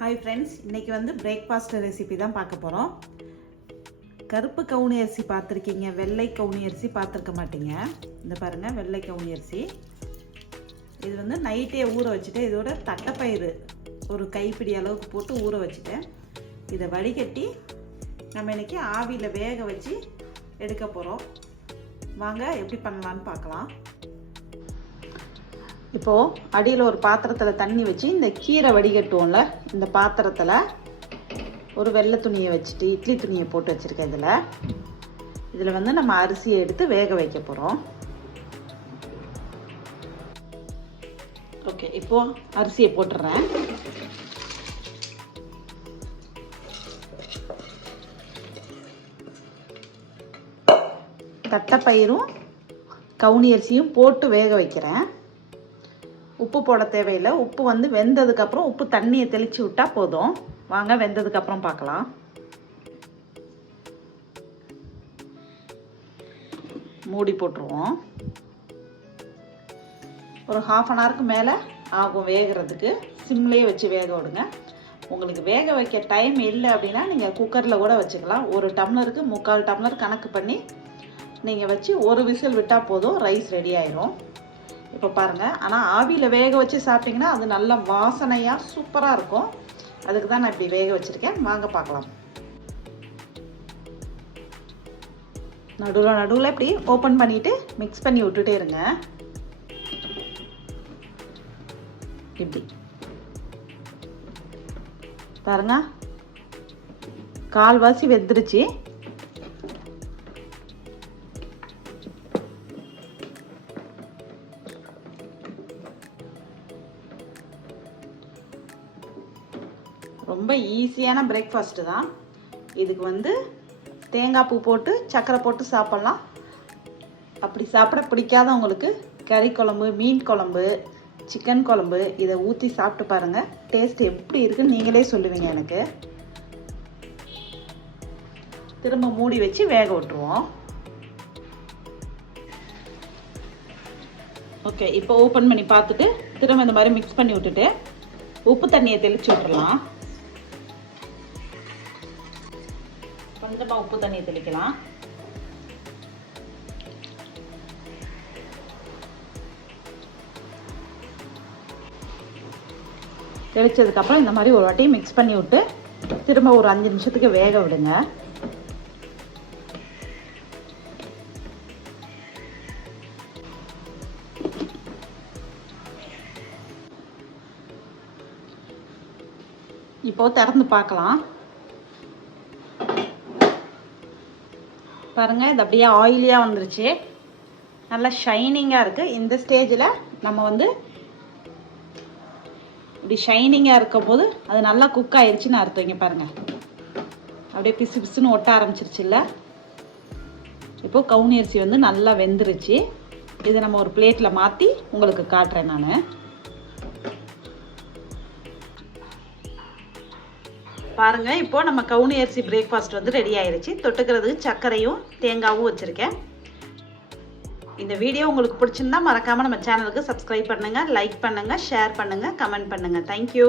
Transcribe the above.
Hi friends இன்றைக்கி வந்து breakfast recipe தான் பார்க்க போகிறோம் கருப்பு கவுனி அரிசி பார்த்துருக்கீங்க வெள்ளை கவுனி அரிசி பார்த்துருக்க மாட்டீங்க. இந்த பாருங்கள் வெள்ளை கவுனி அரிசி. இது வந்து நைட்டே ஊற வச்சுட்டு இதோட தட்டைப்பயிறு ஒரு கைப்பிடி அளவுக்கு போட்டு ஊற வச்சுட்டேன் இதை வடிகட்டி நம்ம இன்றைக்கி ஆவியில் வேக வச்சு எடுக்க போகிறோம் வாங்க எப்படி பண்ணலான்னு பார்க்கலாம். இப்போது அடியில் ஒரு பாத்திரத்தில் தண்ணி வச்சு இந்த கீரை வடிகட்டுவோம்ல இந்த பாத்திரத்தில் ஒரு வெள்ளை துணியை வச்சுட்டு இட்லி துணியை போட்டு வச்சுருக்கேன் இதில். இதில் வந்து நம்ம அரிசியை எடுத்து வேக வைக்க போகிறோம் ஓகே இப்போது அரிசியை போட்டுடுறேன் தட்டைப்பயிரும் கவுனி அரிசியும் போட்டு வேக வைக்கிறேன். உப்பு போட தேவையில்லை. உப்பு வந்து வெந்ததுக்கப்புறம் உப்பு தண்ணியை தெளித்து விட்டால் போதும். வாங்க வெந்ததுக்கப்புறம் பார்க்கலாம். மூடி போட்டுருவோம். ஒரு ஹாஃப் அன் ஹவருக்கு மேலே ஆகும் வேகிறதுக்கு. சிம்லேயே வச்சு வேக விடுங்க. உங்களுக்கு வேக வைக்க டைம் இல்லை அப்படின்னா நீங்கள் குக்கரில் கூட வச்சுக்கலாம். ஒரு டம்ளருக்கு முக்கால் டம்ளர் கணக்கு பண்ணி நீங்கள் வச்சு ஒரு விசில் விட்டால் போதும். ரைஸ் ரெடி ஆயிரும். இப்போ பாருங்கள் ஆனால் ஆவியில் வேக வச்சு சாப்பிட்டிங்கன்னா அது நல்ல வாசனையாக சூப்பராக இருக்கும். அதுக்கு தான் நான் இப்படி வேக வச்சுருக்கேன். வாங்க பார்க்கலாம். நடுவில் நடுவில் இப்படி ஓப்பன் பண்ணிவிட்டு மிக்ஸ் பண்ணி விட்டுட்டே இருங்க. இப்படி. பாருங்க. கால்வாசி வெந்துருச்சு. ரொம்ப ஈஸியான பிரேக்ஃபாஸ்ட்டு தான். இதுக்கு வந்து தேங்காய் பூ போட்டு சர்க்கரை போட்டு சாப்பிட்லாம். அப்படி சாப்பிட பிடிக்காதவங்களுக்கு கறி குழம்பு மீன் குழம்பு சிக்கன் குழம்பு இதை ஊற்றி சாப்பிட்டு பாருங்கள் டேஸ்ட் எப்படி இருக்குன்னு நீங்களே சொல்லுவீங்க எனக்கு. திரும்ப மூடி வச்சு வேக விட்டுருவோம். ஓகே இப்போ ஓப்பன் பண்ணி பார்த்துட்டு திரும்ப இந்த மாதிரி மிக்ஸ் பண்ணி விட்டுட்டு உப்பு தண்ணியை தெளிச்சு விட்டுடலாம் கொஞ்சமாக உப்பு தண்ணியை தெளிக்கலாம். தெளிச்சதுக்கப்புறம் இந்த மாதிரி ஒரு வாட்டி மிக்ஸ் பண்ணி விட்டு திரும்ப ஒரு அஞ்சு நிமிஷத்துக்கு வேக விடுங்க. இப்போ திறந்து பார்க்கலாம். பாருங்க இது அப்படியே ஆயிலியாக வந்துருச்சு. நல்லா ஷைனிங்காக இருக்குது இந்த ஸ்டேஜில் நம்ம வந்து இப்படி ஷைனிங்காக இருக்கும் போது அது நல்லா குக் ஆயிடுச்சுன்னு அர்த்தம் இங்கே பாருங்கள் அப்படியே பிசு பிசுன்னு ஒட்ட ஆரம்பிச்சிருச்சுல்ல இப்போ கவுனி அரிசி வந்து நல்லா வெந்துருச்சு. இதை நம்ம ஒரு பிளேட்டில் மாற்றி உங்களுக்கு காட்டுறேன் நான். பாருங்கள் இப்போது நம்ம கவுனி அரிசி பிரேக்ஃபாஸ்ட் வந்து ரெடி ஆயிடுச்சு தொட்டுக்கிறதுக்கு சர்க்கரையும் தேங்காவும் வச்சுருக்கேன். இந்த வீடியோ உங்களுக்கு பிடிச்சிருந்தா மறக்காமல் நம்ம சேனலுக்கு சப்ஸ்கிரைப் பண்ணுங்கள் லைக் பண்ணுங்கள் ஷேர் பண்ணுங்கள் கமெண்ட் பண்ணுங்கள் தேங்க்யூ